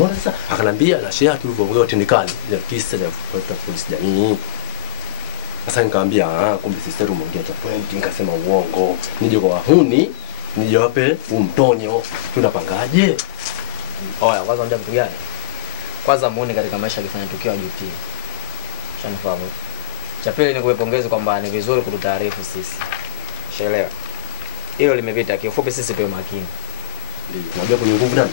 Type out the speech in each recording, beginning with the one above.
Unaona sasa akanambia na share tulivyoongea tindikali ile kisa ya kupata polisi jamii. Sasa nikamwambia kumbe sister umeongea cha point, nikasema uongo. Nije kwa wahuni, nije wape umtonyo. Tunapangaje? Oya, kwanza ndio kitu gani? Kwanza muone katika maisha akifanya tukio ajutie. Shanifahamu. Cha pili ni kuipongeza kwamba ni vizuri kututaarifu sisi. Shaelewa. Hilo limepita. Kiufupi sisi tuwe makini. Ndio. Unajua kwenye nguvu nani?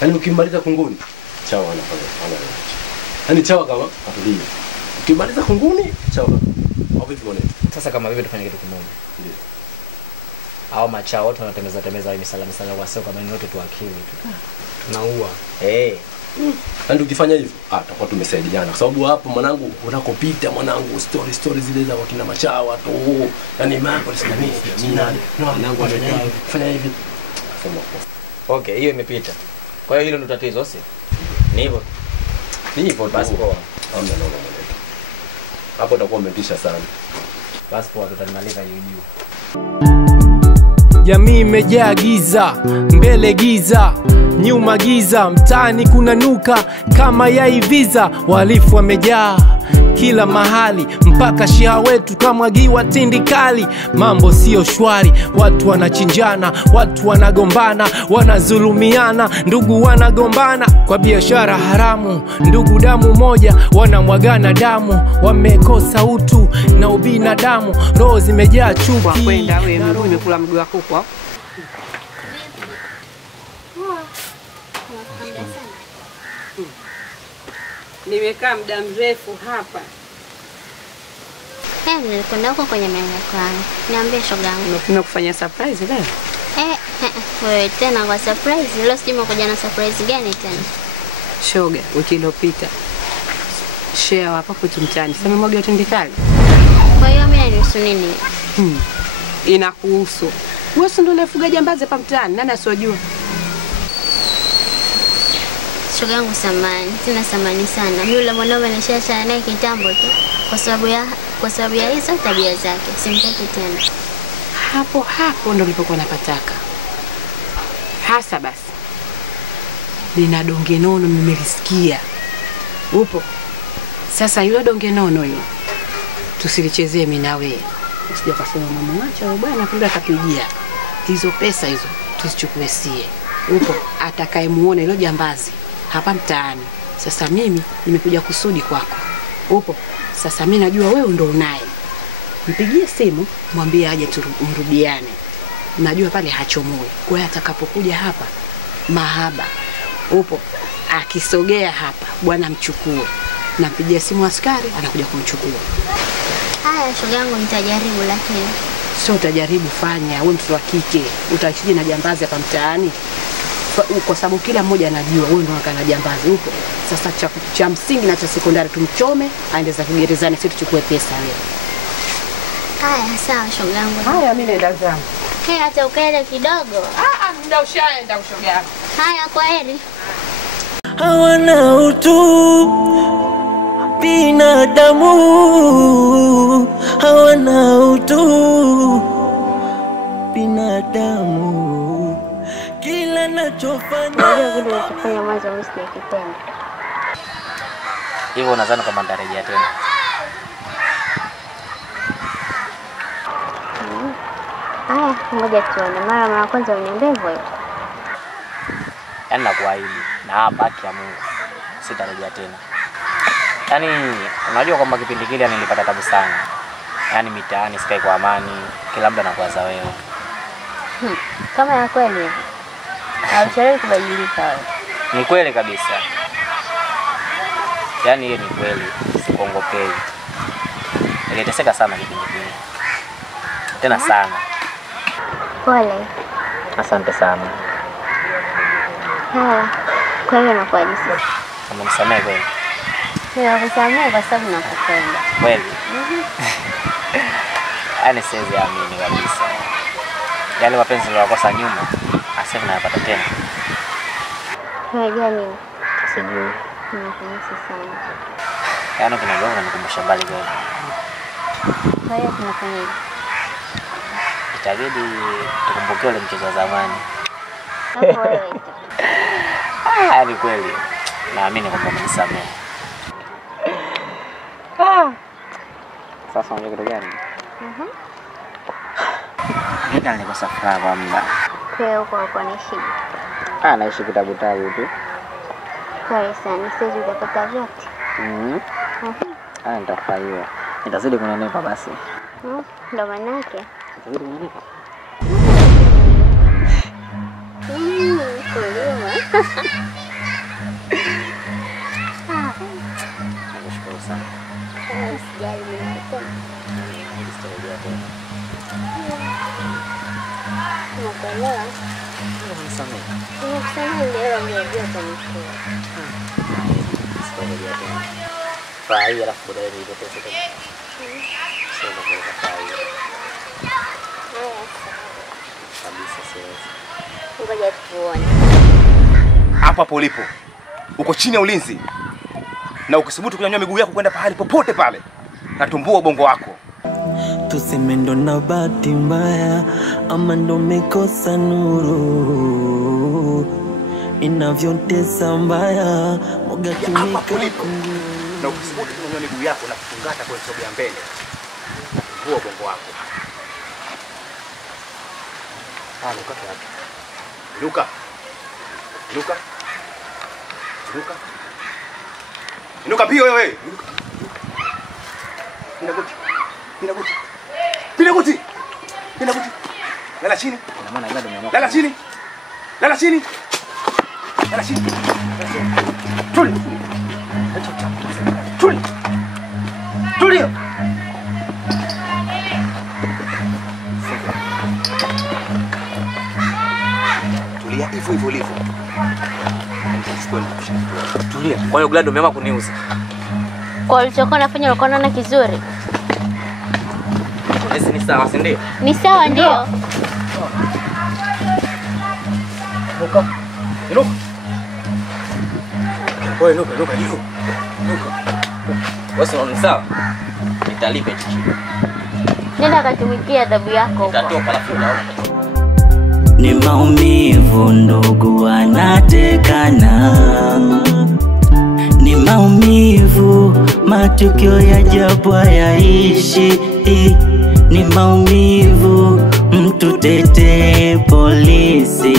Yaani ukimaliza kunguni, chawa anafanya. Yaani chawa kama atulie. Ukimaliza kunguni, chawa. Au vipi bwana? Sasa kama vipi tufanye kitu kimoja? Ndio. Hao machao wote wanatembeza hivi misala kwa sio kama ni wote tu akili tu. Tunaua. Yaani ukifanya hivyo, tutakuwa tumesaidiana. Kwa sababu hapo mwanangu unakopita mwanangu story zile za wakina machawa tu. Yaani mambo sina mimi nani? Mwanangu anafanya hivi. Okay, hiyo imepita. Kwa hiyo hilo ndo tatizo si? Ni hivyo. Ni hivyo basi poa. Hamna noma. Hapo utakuwa umetisha sana. Basi poa tutamaliza hiyo juu. Jamii imejaa giza, mbele giza, nyuma giza, mtaani kuna nuka kama yaiviza, wahalifu wamejaa kila mahali, mpaka shiha wetu kamwagiwa tindikali. Mambo sio shwari, watu wanachinjana, watu wanagombana, wanazulumiana, ndugu wanagombana kwa biashara haramu, ndugu damu moja wanamwagana damu, wamekosa utu na ubinadamu, roho zimejaa chuki. Kwa kwenda wewe mguu imekula mguu wako kwa nimekaa muda mrefu hapa. Nilikwenda huko kwenye mihangaiko yangu. Niambie shogangu. Unapenda kufanya surprise leo? Wewe tena kwa surprise? Leo sijui umekuja na surprise gani tena? Shoga, wiki iliyopita. Share hapa kwetu mtaani. Sema mmoja tindikali. Kwa hiyo mimi nihusu nini? Inakuhusu. Wewe si ndio unafuga jambazi hapa mtaani? Nani asiyojua? Shogangu samani, tena samani sana. Yule mwanaume nishachana naye kitambo tu kwa sababu ya hizo tabia zake. Simtaki tena. Hapo ndo nilipokuwa napataka. Hasa basi. Nina donge nono nimelisikia. Upo. Sasa yule donge nono hiyo. Tusilichezee mimi na wewe. Usije kasema mama acha bwana kumbe akapigia. Hizo pesa hizo tusichukue sie. Upo atakayemuona hilo jambazi hapa mtaani. Sasa mimi nimekuja kusudi kwako. Upo. Sasa mimi najua wewe ndo unaye. Mpigie simu, mwambie aje tumrudiane. Najua pale hachomoi. Kwa hiyo atakapokuja hapa mahaba. Upo. Akisogea hapa, bwana mchukue. Nampigia simu askari, anakuja kumchukua. Haya shogangu nitajaribu lakini. Sio utajaribu fanya, wewe mtu wa kike. Utachije na jambazi hapa mtaani? Kwa sababu kila mmoja anajua wewe ndio unakana jambazi huko. Sasa cha msingi na cha sekondari tumchome, aende za gerezani, sisi tuchukue pesa wewe. Haya sawa shogangu. Haya mimi naenda zangu. Hata ukaenda kidogo. Muda ushaenda ushoga. Haya kwaheri. Hawana utu binadamu, hawana utu binadamu. Kila nachofanya ndio vile unafanya mwanzo mimi sikipenda. Hivyo unadhani kama ndarejea tena? Ngoja tuone. Mara kwanza uniambie hivyo. Yaani nakuahidi na hapa haki ya Mungu sitarejea tena. Yaani unajua kwamba kipindi kile nilipata tabu sana. Yaani mitaani sikai kwa amani, kila mtu anakuwaza wewe. Kama ya kweli hivi. Hauchelewi kubadilika wewe. Ni kweli kabisa. Yaani hiyo ni kweli, sikongopei. Niliteseka sana kipindi kile. Tena sana. Pole. Asante sana. Kwa hiyo nakuaje sasa? Umenisamehe kweli? Ninakusamehe kwa sababu nakupenda. Kweli? Yaani siwezi amini kabisa. Yaani mapenzi niliyokosa nyuma, sasa nayapata tena. Unajua nini? Sijui. Nakuhisi sana. Yaani ukiniambia unanikumbusha mbali kweli. Kwa hiyo tunafanyaje? Itabidi tukumbuke ule mchezo wa zamani. Hapo wewe. Ni kweli. Naamini kwamba umenisamehe. Sasa unajua kitu gani? Ndio nilikosa furaha kwa muda. Kwa hiyo uko naishi. Naishi kitabu tu. Kwa sana sisi tutapata vyote. Nitafurahia. Nitazidi kunenepa basi. Ndio maana yake. Nitazidi kunenepa. Kulima. Nashukuru sana. Sijali nimesema. Nakuelewa. Unisamehe. Nimekusamehe leo ndio kanishukuru. Sitarudia tena. Furahi alafu baadaye nipoteze tena. Sio kwa furahi. Kabisa siwezi. Ngoja tuone. Hapo ulipo. Uko chini ya ulinzi. Na ukisubutu kunyanyua miguu yako kwenda pahali popote pale, natumbua ubongo wako. Tuseme ndo na bahati mbaya ama ndo mekosa nuru inavyotesa mbaya moga tumika. Na ukisubutu kunyanyua miguu yako na kufungata kwenye soga ya mbele, natumbua ubongo wako. Luka. Inuka pia wewe. Pina goti. Lala chini. Ina maana bado mama. Lala chini. Tulia. Tulia hivyo. Tulia. Kwa hiyo Glad umeamua kuniuza. Kwa ulichokuwa unafanya ulikuwa unaona kizuri? Unahisi ni sawa, si ndio? Ni sawa ndio. Inuka. Wewe unaona sawa? Nitalipa chichi. Nenda katumikia adhabu yako. Nitatoka alafu naona. Ni maumivu ndugu anatekana, ni maumivu matukio ya ajabu yaishi, ni maumivu mtu tete polisi,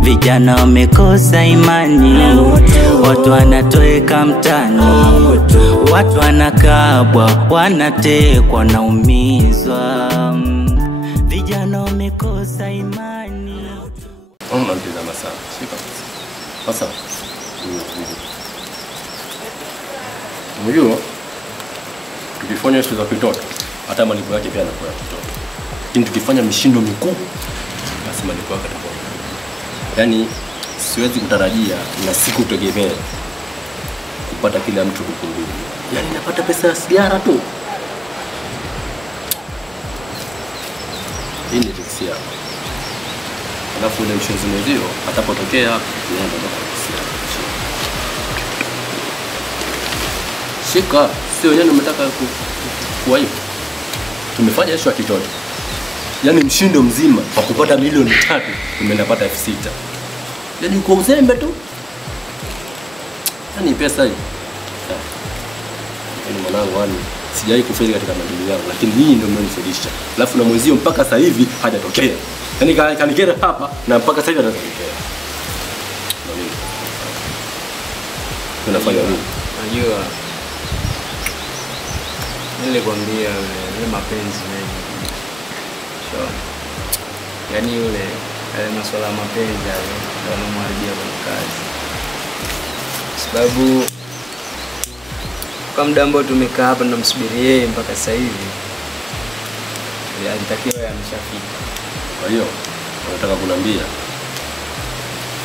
vijana wamekosa imani, watu wanatoweka mtani, watu wanakabwa, wanatekwa, naumizwa, vijana wamekosa imani. Unamtazama sana. Shika. Sasa. Unajua tukifanya hizo za kitoto hata malipo yake pia yanakuwa ya kitoto. Lakini tukifanya mishindo mikubwa basi malipo yake yatakuwa. Yaani siwezi kutarajia na siku tegemea kupata kila mtu kukumbili. Yaani napata pesa ya sigara tu. Hii ni tiksi yako. Alafu ule mshenzi mwezio atapotokea tunaenda mpaka tiksi yako. Shika, sio wenyewe umetaka kuwa hivyo. Tumefanya hicho kitoto. Yaani mshindo mzima wa kupata milioni 3 tumenapata 6,000. Yaani uko uzembe tu. Yaani pesa hii. Yaani mwanangu wani sijai kufeli katika madili yangu, lakini hii ndio mmenifundisha. Alafu na mwezio mpaka sasa hivi hajatokea. Yaani kanikera hapa na mpaka sasa hivi hatatokea. Ndio. Tunafanya nini? Unajua nilikwambia yule mapenzi mengi. Sawa. Yaani yule masuala ya mapenzi hayo yanamharibia kwenye kazi. Sababu kwa muda ambao tumekaa hapa tunamsubiri yeye mpaka sasa hivi alitakiwa ameshafika. Kwa hiyo unataka kuniambia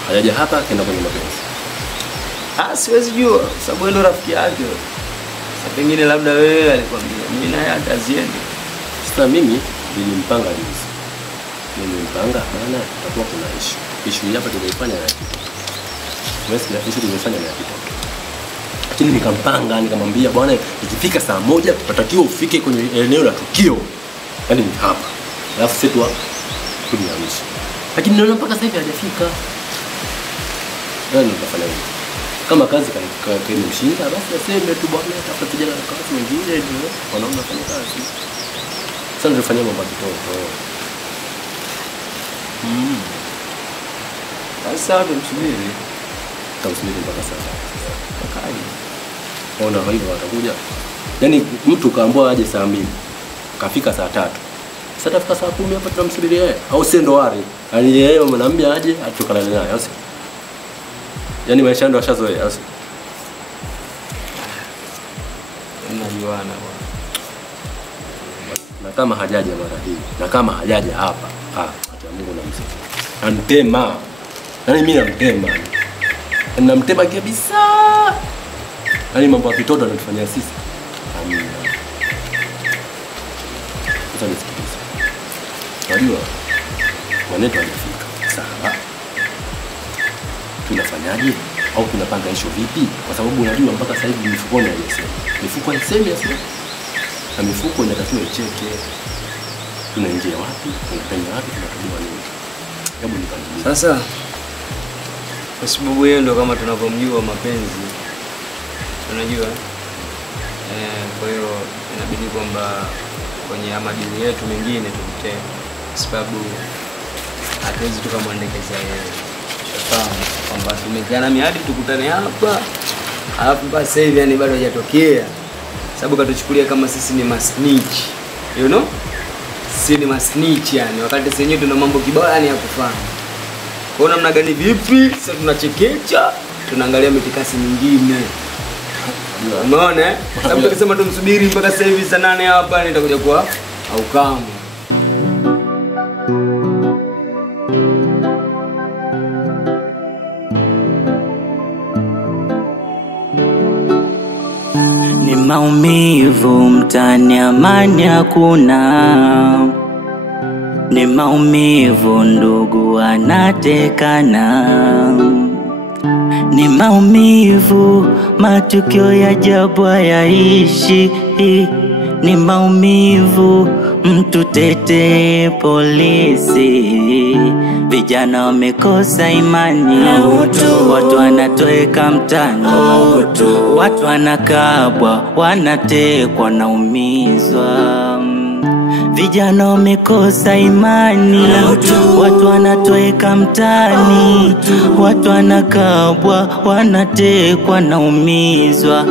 hajaja hapa kenda kwenye mapenzi? Siwezi jua sababu wewe ndo rafiki yake. Sasa pengine labda wewe alikwambia mimi naye ataziende. Sasa mimi nilimpanga juzi. Nilimpanga maana tutakuwa kuna issue hapa tumeifanya na kitu. Wewe issue tumefanya na kitu. Lakini nikampanga nikamwambia bwana ikifika saa 1 tutatakiwa ufike kwenye eneo la tukio. Yaani ni hapa. Alafu sisi tu kuniamisha. Lakini naona mpaka sasa hivi hajafika. Yaani utafanya nini? Kama kazi kaini mshinda basi aseme tu bwana tafuta kijana na kazi nyingine ndio wanaona fanya kazi. Sasa ndio fanya mambo kitoto. Sasa tumsubiri. Tutamsubiri mpaka sasa. Kakai. Ona hivyo atakuja. Yaani mtu kaambiwa aje saa 2. Kafika saa 3. Sasa tafika saa 10 hapa tunamsubiri yeye au si ndo wari. Yaani yeye mnaambia aje atukalane naye au si? Yaani maisha ndo ashazoea au si? Mnajuana bwana. Na kama hajaja mara hii, na kama hajaja hapa, acha Mungu namsifu. Antema. Yaani mimi namtema. Namtema kabisa. Yaani mambo ya kitoto anatufanyia sisi. Amina. Sasa nisikilize. Unajua mwanetu hajafika. Sawa. Tunafanyaje? Au tunapanga issue vipi? Kwa sababu unajua mpaka sasa hivi mifukoni haijasema. Mifuko haisemi asema. Na mifuko inatakiwa icheke. Tunaingia wapi? Tunapenya wapi? Tunatoboa nini? Hebu nipangilie. Sasa kwa sababu yeye ndo kama tunavyomjua mapenzi. Unajua? Kwa hiyo inabidi kwamba kwenye madili yetu mengine tumte, sababu hatuwezi tukamwendekeza yeye. Shafahamu kwamba tumekiana miadi tukutane hapa. Alafu basi hivi yani bado hajatokea. Sababu katuchukulia kama sisi ni masnitch. You know? Sisi ni masnitch yani wakati sisi wenyewe tuna mambo kibaya yani ya kufanya. Kwa namna gani vipi? Sasa tunachekecha, tunaangalia mitikasi mingine. Umeona? Sababu tukisema tumsubiri mpaka sasa hivi saa 8 hapa nitakuja kwa au kama. Ni maumivu mtani, amani hakuna. Ni maumivu ndugu anatekana. Ni maumivu matukio ya ajabu hayaishi. Ni maumivu mtu tete polisi. Vijana wamekosa imani, watu wanatoweka mtani, watu wanakabwa, wanatekwa, naumizwa. Vijana wamekosa imani, watu wanatoweka mtani, watu wanakabwa, wanatekwa, naumizwa.